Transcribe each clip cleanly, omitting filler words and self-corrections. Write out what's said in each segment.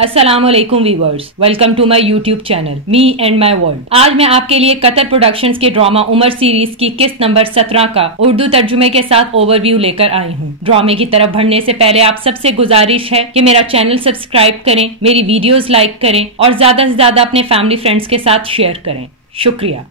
अस्सलाम वालेकुम viewers, welcome to my YouTube channel me and my world. आज मैं आपके लिए कतर प्रोडक्शंस के ड्रामा उमर सीरीज की किस्त नंबर 17 का उर्दू तर्जुमे के साथ ओवरव्यू लेकर आई हूँ। ड्रामे की तरफ बढ़ने से पहले आप सबसे गुजारिश है कि मेरा चैनल सब्सक्राइब करें, मेरी वीडियोस लाइक करें और ज्यादा से ज्यादा अपने फैमिली फ्रेंड्स के साथ शेयर करें। शुक्रिया।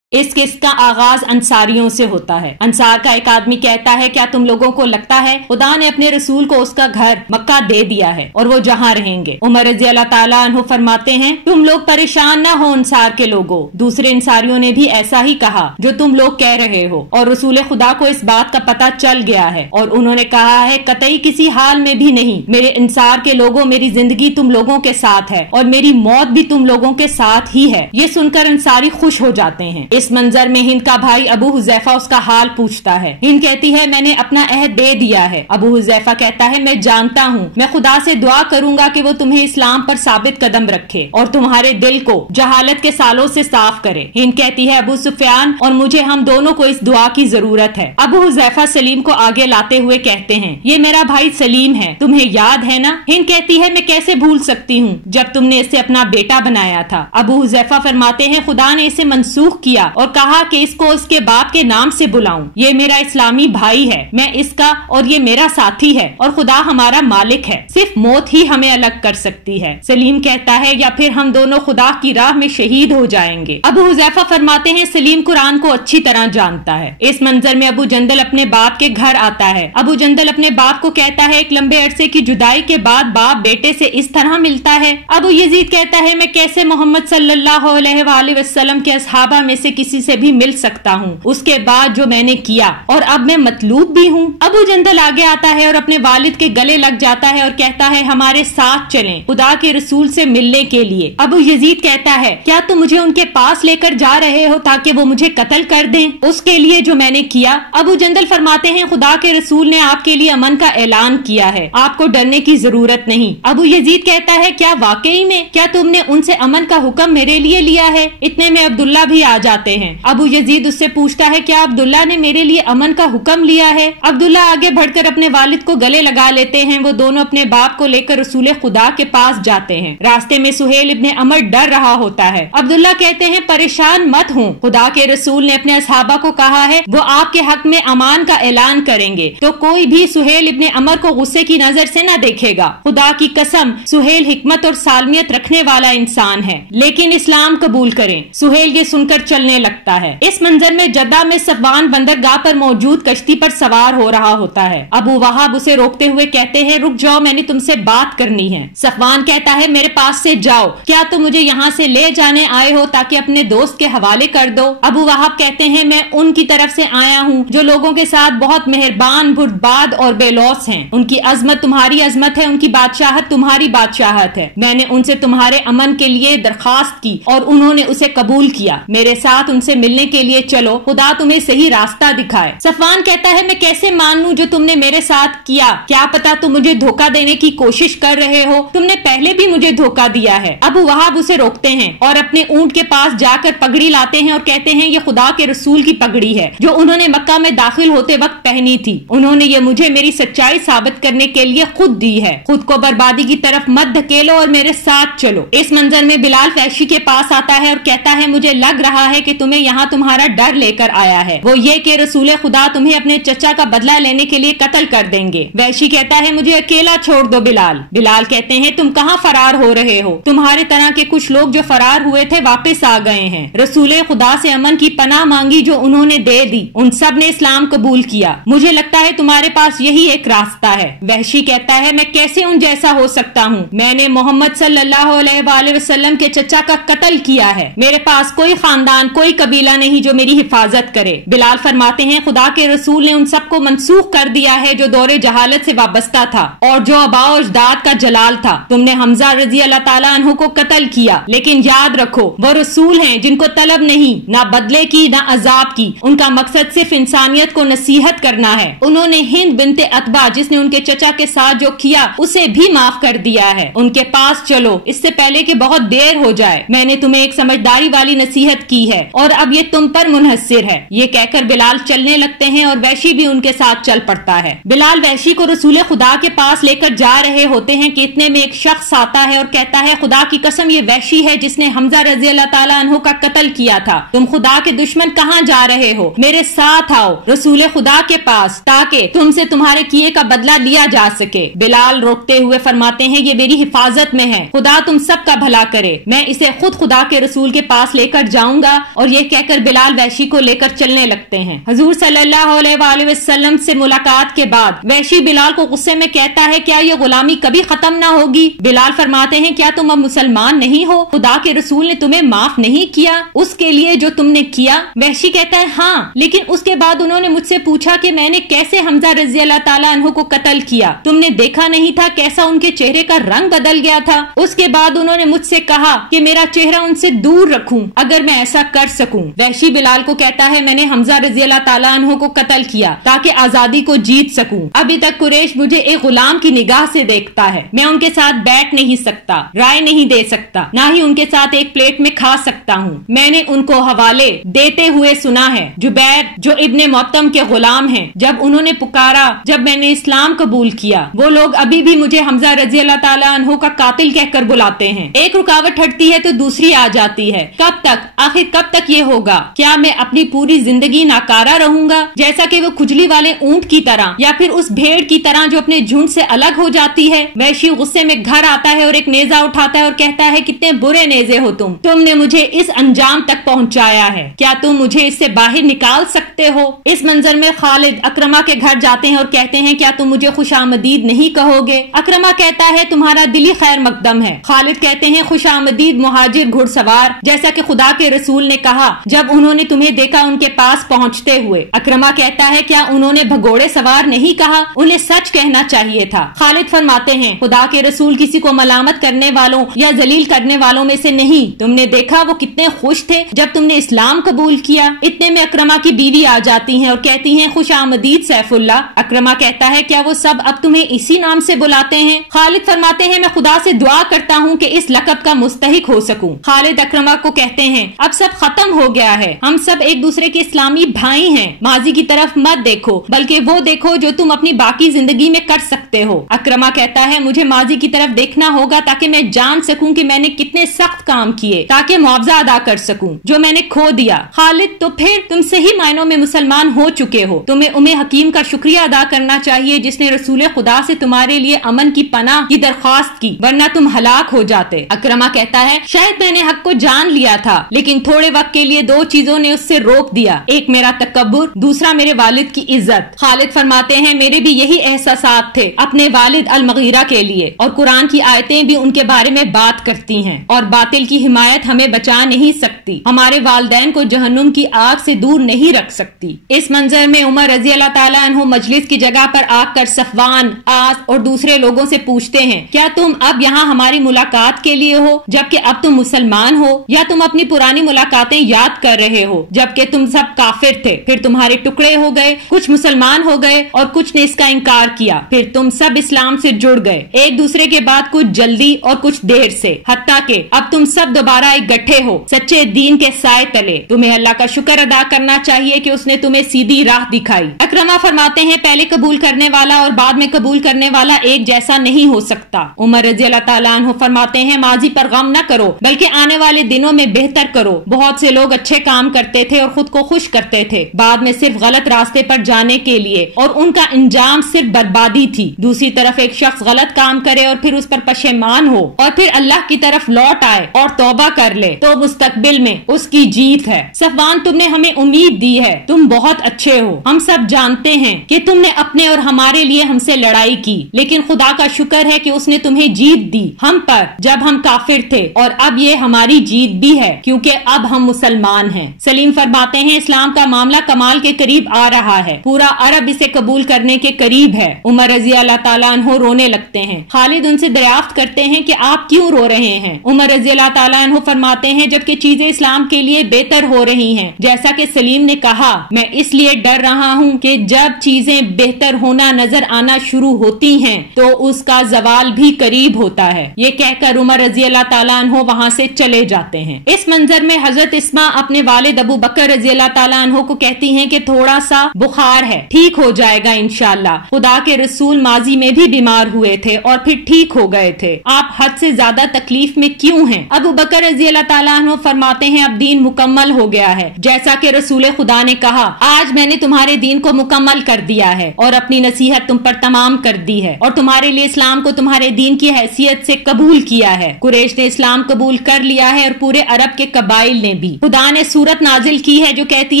इस किस्त का आगाज अंसारियों से होता है। अंसार का एक आदमी कहता है, क्या तुम लोगों को लगता है खुदा ने अपने रसूल को उसका घर मक्का दे दिया है और वो जहाँ रहेंगे? उमर रज़ी अल्लाह ताला अन्हु फरमाते हैं, तुम लोग परेशान ना हो अंसार के लोगों। दूसरे अंसारियों ने भी ऐसा ही कहा जो तुम लोग कह रहे हो, और रसूल खुदा को इस बात का पता चल गया है और उन्होंने कहा है, कतई किसी हाल में भी नहीं मेरे अंसार के लोगों, मेरी जिंदगी तुम लोगों के साथ है और मेरी मौत भी तुम लोगों के साथ ही है। ये सुनकर अंसारी खुश हो जाते हैं। इस मंजर में हिंद का भाई अबू हुज़ैफा उसका हाल पूछता है। हिंद कहती है, मैंने अपना अहद दे दिया है। अबू हुज़ैफा कहता है, मैं जानता हूँ, मैं खुदा से दुआ करूंगा कि वो तुम्हें इस्लाम पर साबित कदम रखे और तुम्हारे दिल को जहालत के सालों से साफ करे। हिंद कहती है, अबू सुफियान और मुझे, हम दोनों को इस दुआ की जरूरत है। अबू हुज़ैफा सलीम को आगे लाते हुए कहते हैं, ये मेरा भाई सलीम है, तुम्हें याद है ना? हिंद कहती है, मैं कैसे भूल सकती हूँ जब तुमने इसे अपना बेटा बनाया था। अबू हुज़ैफा फरमाते हैं, खुदा ने इसे मनसूख किया और कहा कि इसको उसके बाप के नाम से बुलाऊं। ये मेरा इस्लामी भाई है, मैं इसका और ये मेरा साथी है और खुदा हमारा मालिक है। सिर्फ मौत ही हमें अलग कर सकती है। सलीम कहता है, या फिर हम दोनों खुदा की राह में शहीद हो जाएंगे। अबू हुज़ैफा फरमाते हैं, सलीम कुरान को अच्छी तरह जानता है। इस मंजर में अबू जंदल अपने बाप के घर आता है। अबू जंदल अपने बाप को कहता है, एक लंबे अरसे की जुदाई के बाद बाप बेटे से इस तरह मिलता है। अबू यजीद कहता है, मैं कैसे मोहम्मद सल्लल्लाहु अलैहि वसल्लम के असहाबा में से किसी से भी मिल सकता हूँ उसके बाद जो मैंने किया, और अब मैं मतलूब भी हूँ। अबू जंदल आगे आता है और अपने वालिद के गले लग जाता है और कहता है, हमारे साथ चलें खुदा के रसूल से मिलने के लिए। अबू यजीद कहता है, क्या तुम मुझे उनके पास लेकर जा रहे हो ताकि वो मुझे कत्ल कर दें उसके लिए जो मैंने किया? अबू जंदल फरमाते हैं, खुदा के रसूल ने आपके लिए अमन का ऐलान किया है, आपको डरने की जरूरत नहीं। अबू यजीद कहता है, क्या वाकई में? क्या तुमने उनसे अमन का हुक्म मेरे लिए लिया है? इतने में अब्दुल्ला भी आ जाते हैं। अबू यजीद उससे पूछता है, क्या अब्दुल्ला ने मेरे लिए अमन का हुक्म लिया है? अब्दुल्ला आगे बढ़कर अपने वालिद को गले लगा लेते हैं। वो दोनों अपने बाप को लेकर रसूल खुदा के पास जाते हैं। रास्ते में सुहेल इब्ने अमर डर रहा होता है। अब्दुल्ला कहते हैं, परेशान मत हो, खुदा के रसूल ने अपने असहाबा को कहा है वो आपके हक में अमान का ऐलान करेंगे, तो कोई भी सुहेल इब्ने अमर को गुस्से की नजर से न देखेगा। खुदा की कसम, सुहेल हिकमत और सालमियत रखने वाला इंसान है, लेकिन इस्लाम कबूल करें। सुहेल ये सुनकर चलने लगता है। इस मंजर में जद्दा में सफवान बंदरगाह पर मौजूद कश्ती पर सवार हो रहा होता है। अबू वहाब उसे रोकते हुए कहते हैं, रुक जाओ, मैंने तुमसे बात करनी है। सफवान कहता है, मेरे पास से जाओ, क्या तुम मुझे यहाँ से ले जाने आए हो ताकि अपने दोस्त के हवाले कर दो? अबू वहाब कहते हैं, मैं उनकी तरफ से आया हूँ जो लोगों के साथ बहुत मेहरबान, बुर्दबाद और बेलौस हैं। उनकी अजमत तुम्हारी अजमत है, उनकी बादशाहत तुम्हारी बादशाहत है। मैंने उनसे तुम्हारे अमन के लिए दरखास्त की और उन्होंने उसे कबूल किया। मेरे साथ उनसे मिलने के लिए चलो, खुदा तुम्हें सही रास्ता दिखाए। सफवान कहता है, मैं कैसे मान लूं जो तुमने मेरे साथ किया? क्या पता तुम मुझे धोखा देने की कोशिश कर रहे हो, तुमने पहले भी मुझे धोखा दिया है। अबू वहाब उसे रोकते हैं और अपने ऊंट के पास जाकर पगड़ी लाते हैं और कहते हैं, ये खुदा के रसूल की पगड़ी है जो उन्होंने मक्का में दाखिल होते वक्त पहनी थी। उन्होंने ये मुझे मेरी सच्चाई साबित करने के लिए खुद दी है। खुद को बर्बादी की तरफ मत धकेलो और मेरे साथ चलो। इस मंजर में बिलाल वैशी के पास आता है और कहता है, मुझे लग रहा है कि तुम्हें यहाँ तुम्हारा डर लेकर आया है, वो ये कि रसूल खुदा तुम्हें अपने चचा का बदला लेने के लिए कत्ल कर देंगे। वैशी कहता है, मुझे अकेला छोड़ दो बिलाल। बिलाल कहते हैं, तुम कहाँ फरार हो रहे हो? तुम्हारे तरह के कुछ लोग जो फरार हुए थे वापस आ गए हैं। रसूल खुदा से अमन की पनाह मांगी जो उन्होंने दे दी, उन सब ने इस्लाम कबूल किया। मुझे लगता है तुम्हारे पास यही एक रास्ता है। वैशी कहता है, मैं कैसे उन जैसा हो सकता हूँ? मैंने मोहम्मद सल्लल्लाहु अलैहि वसल्लम के चचा का कत्ल किया है। मेरे पास कोई खानदान, कोई کوئی قبیلہ نہیں جو میری حفاظت کرے۔ بلال فرماتے ہیں خدا کے رسول نے ان سب کو منسوخ کر دیا ہے جو دور جہالت سے وابستہ تھا اور جو آباء و اجداد کا جلال تھا۔ تم نے حمزہ رضی اللہ تعالیٰ عنہ کو قتل کیا، لیکن یاد رکھو وہ رسول ہیں جن کو طلب نہیں نہ بدلے کی نہ عذاب کی، ان کا مقصد صرف انسانیت کو نصیحت کرنا ہے۔ انہوں نے ہند بنت عتبہ جس نے ان کے چچا کے ساتھ جو کیا اسے بھی معاف کر دیا ہے۔ ان کے پاس چلو اس سے پہلے کہ بہت دیر ہو جائے، میں نے تمہیں ایک سمجھداری والی نصیحت کی ہے اور اب یہ تم پر منحصر ہے۔ یہ کہہ کر بلال چلنے لگتے ہیں اور وحشی بھی ان کے ساتھ چل پڑتا ہے۔ بلال وحشی کو رسول خدا کے پاس لے کر جا رہے ہوتے ہیں کہ اتنے میں ایک شخص آتا ہے اور کہتا ہے خدا کی قسم یہ وحشی ہے جس نے حمزہ رضی اللہ تعالیٰ عنہ کا قتل کیا تھا۔ تم خدا کے دشمن کہاں جا رہے ہو؟ میرے ساتھ آؤ رسول خدا کے پاس تاکہ تم سے تمہارے کیے کا بدلہ لیا جا سکے۔ بلال روکتے ہوئے فرماتے ہیں یہ میری حفاظت میں ہے، خدا تم سب کا بھلا کرے، میں اسے خود خدا کے رسول کے پاس لے کر جاؤں گا۔ اور یہ کہہ کر بلال وحشی کو لے کر چلنے لگتے ہیں۔ حضور صلی اللہ علیہ وآلہ وسلم سے ملاقات کے بعد وحشی بلال کو غصے میں کہتا ہے کیا یہ غلامی کبھی ختم نہ ہوگی؟ بلال فرماتے ہیں کیا تم اب مسلمان نہیں ہو؟ خدا کے رسول نے تمہیں معاف نہیں کیا اس کے لیے جو تم نے کیا؟ وحشی کہتا ہے ہاں، لیکن اس کے بعد انہوں نے مجھ سے پوچھا کہ میں نے کیسے حمزہ رضی اللہ تعالیٰ عنہ کو قتل کیا، تم نے دیکھا نہیں تھا کیسا ان کے چہرے کا رنگ بدل گیا تھا؟ اس کے بعد انہوں نے مجھ سے کہا کہ میرا چہرہ ان سے دور رکھوں اگر میں ایسا کر سکوں۔ وحشی بلال کو کہتا ہے میں نے حمزہ رضی اللہ تعالیٰ عنہ کو قتل کیا تاکہ آزادی کو جیت سکوں۔ ابھی تک قریش مجھے ایک غلام کی نگاہ سے دیکھتا ہے، میں ان کے ساتھ بیٹھ نہیں سکتا، رائے نہیں دے سکتا، نہ ہی ان کے ساتھ ایک پلیٹ میں کھا سکتا ہوں۔ میں نے ان کو حوالے دیتے ہوئے سنا ہے۔ جبیر جو ابن معتم کے غلام ہیں، جب انہوں نے پکارا جب میں نے اسلام قبول کیا، وہ لوگ ابھی بھی مجھے حمزہ رضی اللہ تعالیٰ عنہ کا قاتل کہہ کر بلاتے ہیں۔ ایک رکاوٹ ہٹتی ہے تو دوسری آ جاتی ہے، کب تک آخر کب تک یہ ہوگا؟ کیا میں اپنی پوری زندگی ناکارہ رہوں گا جیسا کہ وہ کھجلی والے اونٹ کی طرح یا پھر اس بھیڑ کی طرح جو اپنے جھنڈ سے الگ ہو جاتی ہے؟ وحشی غصے میں گھر آتا ہے اور ایک نیزہ اٹھاتا ہے اور کہتا ہے کتنے برے نیزے ہو تم نے مجھے اس انجام تک پہنچایا ہے، کیا تم مجھے اس سے باہر نکال سکتے ہو؟ اس منظر میں خالد اکرمہ کے گھر جاتے ہیں اور کہتے ہیں کیا تم مجھے خوش آمدید نہیں کہو گے؟ اکرمہ کہتا ہے تمہارا دلی خیر مقدم ہے۔ خالد کہتے ہیں خوش آمدید مہاجر گھڑ سوار، جیسا کہ خدا کے رسول نے کہا جب انہوں نے تمہیں دیکھا ان کے پاس پہنچتے ہوئے۔ اکرمہ کہتا ہے کیا انہوں نے بھگوڑے سوار نہیں کہا؟ انہیں سچ کہنا چاہیے تھا۔ خالد فرماتے ہیں خدا کے رسول کسی کو ملامت کرنے والوں یا ذلیل کرنے والوں میں سے نہیں، تم نے دیکھا وہ کتنے خوش تھے جب تم نے اسلام قبول کیا۔ اتنے میں اکرمہ کی بیوی آ جاتی ہیں اور کہتی ہیں خوش آمدید سیف اللہ۔ اکرمہ کہتا ہے کیا وہ سب اب تمہیں اسی نام سے بلاتے ہیں؟ خالد فرماتے ہیں میں خدا سے دعا کرتا ہوں کہ اس لقب کا مستحق ہو سکوں۔ خالد اکرمہ کو کہتے ہیں اب سب ختم ہو گیا ہے، ہم سب ایک دوسرے کے اسلامی بھائی ہیں، ماضی کی طرف مت دیکھو بلکہ وہ دیکھو جو تم اپنی باقی زندگی میں کر سکتے ہو۔ اکرمہ کہتا ہے مجھے ماضی کی طرف دیکھنا ہوگا تاکہ میں جان سکوں کہ میں نے کتنے سخت کام کیے تاکہ معاوضہ ادا کر سکوں جو میں نے کھو دیا۔ خالد تو پھر تم صحیح معنوں میں مسلمان ہو چکے ہو، تمہیں حکیم کا شکریہ ادا کرنا چاہیے جس نے رسول خدا سے تمہارے لیے امن کی پناہ کی درخواست کی ورنہ تم ہلاک ہو جاتے۔ اکرمہ کہتا ہے شاید میں نے حق کو جان لیا تھا لیکن تھوڑے وقت کے لیے دو چیزوں نے اس سے روک دیا، ایک میرا تکبر، دوسرا میرے والد کی عزت۔ خالد فرماتے ہیں میرے بھی یہی احساسات تھے اپنے والد المغیرہ کے لیے، اور قرآن کی آیتیں بھی ان کے بارے میں بات کرتی ہیں، اور باطل کی حمایت ہمیں بچا نہیں سکتی، ہمارے والدین کو جہنم کی آگ سے دور نہیں رکھ سکتی۔ اس منظر میں عمر رضی اللہ تعالیٰ عنہ مجلس کی جگہ پر آ کر صفوان، آس اور دوسرے لوگوں سے پوچھتے ہیں کیا تم اب یہاں ہماری ملاقات کے لیے ہو جبکہ اب تم مسلمان ہو، یا تم اپنی پرانی ملاقاتیں یاد کر رہے ہو جبکہ تم سب کافر تھے، پھر تمہارے ٹکڑے ہو گئے، کچھ مسلمان ہو گئے اور کچھ نے اس کا انکار کیا، پھر تم سب اسلام سے جڑ گئے ایک دوسرے کے بعد کچھ جلدی اور کچھ دیر سے، حتیٰ کہ اب تم سب دوبارہ ایک گٹھے ہو سچے دین کے سائے تلے۔ تمہیں اللہ کا شکر ادا کرنا چاہیے کہ اس نے تمہیں سیدھی راہ دکھائی۔ اکرمہ فرماتے ہیں پہلے قبول کرنے والا اور بعد میں قبول کرنے والا ایک جیسا نہیں ہو سکتا۔ عمر رضی اللہ تعالیٰ عنہ فرماتے ہیں ماضی پر غم نہ کرو بلکہ آنے والے دنوں میں بہتر کرو۔ بہت سے لوگ اچھے کام کرتے تھے اور خود کو خوش کرتے تھے، بعد میں صرف غلط راستے پر جانے کے لیے، اور ان کا انجام صرف بربادی تھی۔ دوسری طرف ایک شخص غلط کام کرے اور پھر اس پر پشیمان ہو اور پھر اللہ کی طرف لوٹ آئے اور توبہ کر لے تو مستقبل میں اس کی جیت ہے۔ صفوان تم نے ہمیں امید دی ہے، تم بہت اچھے ہو، ہم سب جانتے ہیں کہ تم نے اپنے اور ہمارے لیے ہم سے لڑائی کی، لیکن خدا کا شکر ہے کہ اس نے تمہیں جیت دی ہم پر جب ہم کافر تھے، اور اب یہ ہماری جیت بھی ہے کیونکہ اب ہم मुसलमान हैं। सलीम फरमाते हैं इस्लाम का मामला कमाल के करीब आ रहा है, पूरा अरब इसे कबूल करने के करीब है। उमर रजी अल्लाह ताला अन्हो रोने लगते हैं। खालिद उनसे दरियाफ्त करते हैं कि आप क्यों रो रहे हैं। उमर रजी अल्लाह ताला अन्हो फरमाते हैं जबकि चीजें इस्लाम के लिए बेहतर हो रही हैं। जैसा कि सलीम ने कहा, मैं इसलिए डर रहा हूँ कि जब चीजें बेहतर होना नजर आना शुरू होती हैं तो उसका जवाल भी करीब होता है। ये कहकर उमर रजी अल्लाह ताला अन्हो वहाँ से चले जाते हैं। इस मंजर में हजरत इस्मा अपने वालिद अबू बकर रजी अल्लाह ताला अन्हो को कहती हैं कि थोड़ा सा बुखार है, ठीक हो जाएगा इंशाअल्लाह। खुदा के रसूल माजी में भी बीमार हुए थे और फिर ठीक हो गए थे, आप हद से ज्यादा तकलीफ में क्यों हैं? अबू बकर रजी अल्लाह ताला अन्हो फरमाते हैं अब दीन मुकम्मल हो गया है, जैसा कि रसूल खुदा ने कहा, आज मैंने तुम्हारे दीन को मुकम्मल कर दिया है और अपनी नसीहत तुम पर तमाम कर दी है और तुम्हारे लिए इस्लाम को तुम्हारे दीन की हैसियत से कबूल किया है। कुरैश ने इस्लाम कबूल कर लिया है और पूरे अरब के कबाइल ने भी। खुदा ने सूरत नाजिल की है जो कहती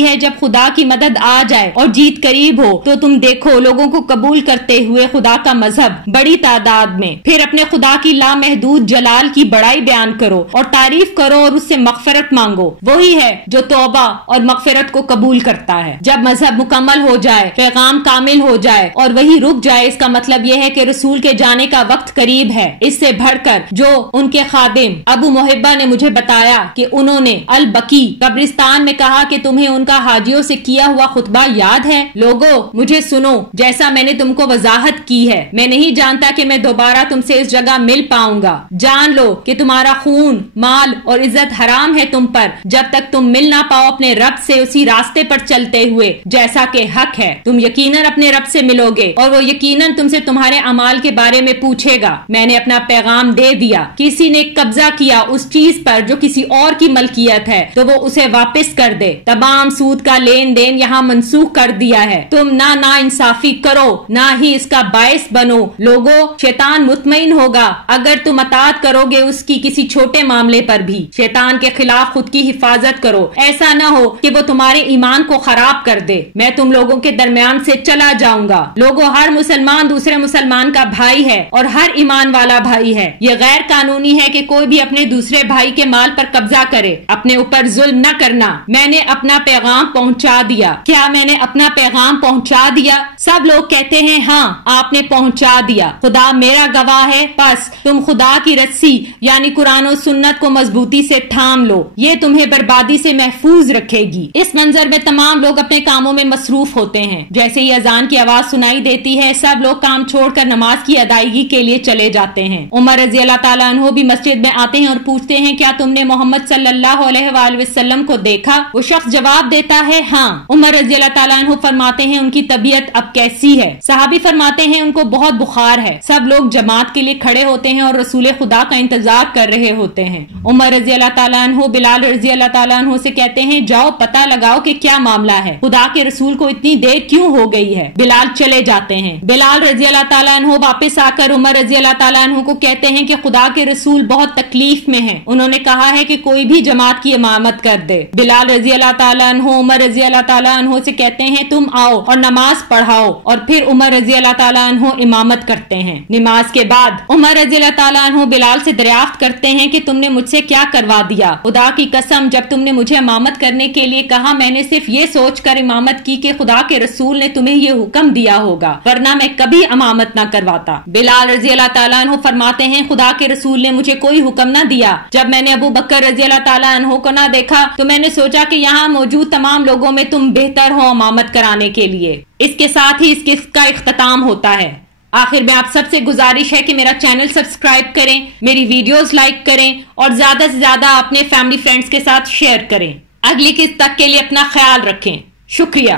है जब खुदा की मदद आ जाए और जीत करीब हो तो तुम देखो लोगों को कबूल करते हुए खुदा का मजहब बड़ी तादाद में। फिर अपने खुदा की लामहदूद जलाल की बड़ाई बयान करो और तारीफ करो और उससे मगफिरत मांगो। वही है जो तौबा और मगफिरत को कबूल करता है। जब मजहब मुकम्मल हो जाए, पैगाम कामिल हो जाए और वही रुक जाए, इसका मतलब यह है कि रसूल के जाने का वक्त करीब है। इससे बढ़कर जो उनके खादिम अबू मुहिब्बा ने मुझे बताया कि उन्होंने अल बकी कब्रिस्तान में कहा कि तुम्हें उनका हाजियों से किया हुआ खुतबा याद है। लोगों मुझे सुनो, जैसा मैंने तुमको वजाहत की है, मैं नहीं जानता कि मैं दोबारा तुमसे इस जगह मिल पाऊंगा। जान लो कि तुम्हारा खून, माल और इज्जत हराम है तुम पर जब तक तुम मिल ना पाओ अपने रब से उसी रास्ते पर चलते हुए जैसा कि हक है। तुम यकीनन अपने रब से मिलोगे और वो यकीनन तुमसे तुम्हारे अमाल के बारे में पूछेगा। मैंने अपना पैगाम दे दिया। किसी ने कब्जा किया उस चीज पर जो किसी और की मलकियत है तो वो उसे वापस कर दे। तमाम सूद का लेन देन यहाँ मनसूख कर दिया है। तुम ना इंसाफी करो ना ही इसका बायस बनो। लोगों, शैतान मुतमईन होगा अगर तुम अतात करोगे उसकी किसी छोटे मामले पर भी। शैतान के खिलाफ खुद की हिफाजत करो, ऐसा न हो कि वो तुम्हारे ईमान को खराब कर दे। मैं तुम लोगों के दरमियान से चला जाऊंगा। लोगों, हर मुसलमान दूसरे मुसलमान का भाई है और हर ईमान वाला भाई है। ये गैर कानूनी है कि कोई भी अपने दूसरे भाई के माल पर कब्जा करे। अपने ऊपर जुल्म न करना। मैंने अपना पैगाम पहुंचा दिया। क्या मैंने अपना पैगाम पहुंचा दिया? सब लोग कहते हैं हाँ, आपने पहुंचा दिया। खुदा मेरा गवाह है। बस तुम खुदा की रस्सी यानी कुरान और सुन्नत को मजबूती से थाम लो, ये तुम्हें बर्बादी से महफूज रखेगी। इस मंजर में तमाम लोग अपने कामों में मसरूफ होते हैं। जैसे ही अजान की आवाज सुनाई देती है, सब लोग काम छोड़कर नमाज की अदायगी के लिए चले जाते हैं। उमर रजी अल्लाह ताला अन्हो भी मस्जिद में आते हैं और पूछते हैं क्या तुमने मोहम्मद सल्लल्लाहु अलैहि वसल्लम को देखा? वो शख्स जवाब देता है हाँ। उमर रजी अल्लाह ताला अन्हो फरमाते हैं उनकी तबीयत अब कैसी है? सहाबी फरमाते हैं उनको बहुत बुखार है। सब लोग जमात के लिए खड़े होते हैं और रसूल खुदा का इंतजार कर रहे होते हैं। उमर रजी अल्लाह ताला अन्हो बिलाल रजी अल्लाह ताला अन्हो से कहते हैं जाओ पता लगाओ कि क्या मामला है, खुदा के रसूल को इतनी देर क्यों हो गई है। बिलाल चले जाते हैं। बिलाल रजी अल्लाह ताला अन्हो वापस आकर उमर रजी अल्लाह ताला अन्हो को कहते हैं कि खुदा के रसूल बहुत तकलीफ में हैं। उन्होंने कहा है कि कोई भी जमात की इमामत कर दे। बिलाल रजी अल्लाह ताला अन्हो उमर रजी अल्लाह ताला अन्हो से कहते हैं तुम आओ और नमाज पढ़ाओ और फिर उमर रजी अल्लाह ताला अन्हो इमामत करते हैं। नमाज के बाद उमर रजी अल्लाह ताला अन्हो बिलाल से दरियाफ्त करते हैं कि तुमने मुझसे क्या करवा दिया। खुदा की कसम जब तुमने मुझे इमामत करने के लिए कहा मैंने सिर्फ ये सोच कर इमामत की कि खुदा के रसूल ने तुम्हें ये हुक्म दिया होगा, वरना मैं कभी इमामत न करवाता। बिलाल रजी अल्लाह ताला अन्हो फरमाते हैं खुदा के रसूल ने मुझे कोई हुक्म न दिया। जब मैंने अबू बकर रजी अल्लाह ताला अन्हो को न देखा तो मैंने सोचा कि यहाँ मौजूद तमाम लोगों में तुम बेहतर हो इमामत कराने के लिए। इसके साथ ही इसका इख्तिताम होता है। आखिर में आप सबसे गुजारिश है कि मेरा चैनल सब्सक्राइब करें, मेरी वीडियोस लाइक करें और ज्यादा से ज्यादा अपने फैमिली फ्रेंड्स के साथ शेयर करें। अगली किस्त तक के लिए अपना ख्याल रखें। शुक्रिया।